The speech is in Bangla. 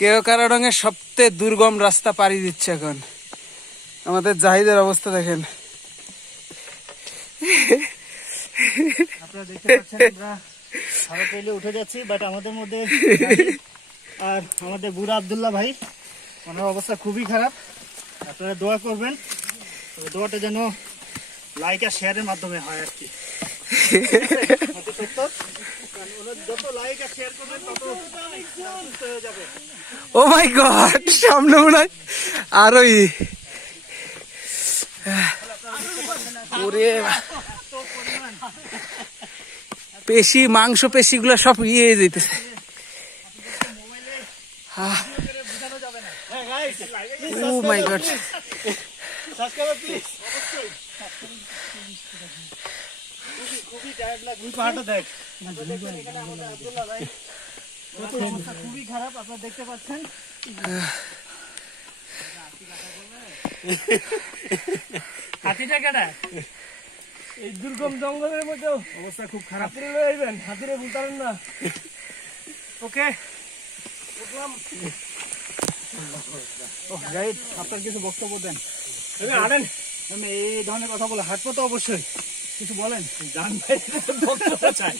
কেউ কারাডঙ্গের সবচেয়ে দুর্গম রাস্তা পাড়ি দিচ্ছে এখন। আমাদের জাহিদের অবস্থা দেখেন। আপনারা দেখতে আমরা ভালো পেলে উঠে যাচ্ছি বাট আমাদের মধ্যে আর আমাদের বুড়া আবদুল্লাহ ভাই, ওনার অবস্থা খুবই খারাপ। আপনারা দোয়া করবেন, তবে দোয়াটা যেন লাইক আর শেয়ারের মাধ্যমে হয় আর কি। ও মাই গড সামনে মনে হয় আরোই। ওরে পেশি মাংস পেশি গুলো সব ইয়ে যেতেছে oh my god subscriber please অবশ্যই খুবই টায়ার্ড লাগে পাহাড়টা দেখ। অবস্থা খুবই খারাপ আপনারা দেখতে পাচ্ছেন। হাতিটা কেটা এই দুর্গম জঙ্গলের মধ্যে অবস্থা খুব খারাপ। হাতিরে লয়ে আইবেন হাতিরে বুঝতারেন না। ওকে। আপনার কিছু বক্তব্য দেন। আনেন। আমি এই ধরনের কথা বলে হাঁটবো তো অবশ্যই। কিছু বলেন? দরকার বক্তব্য চাই।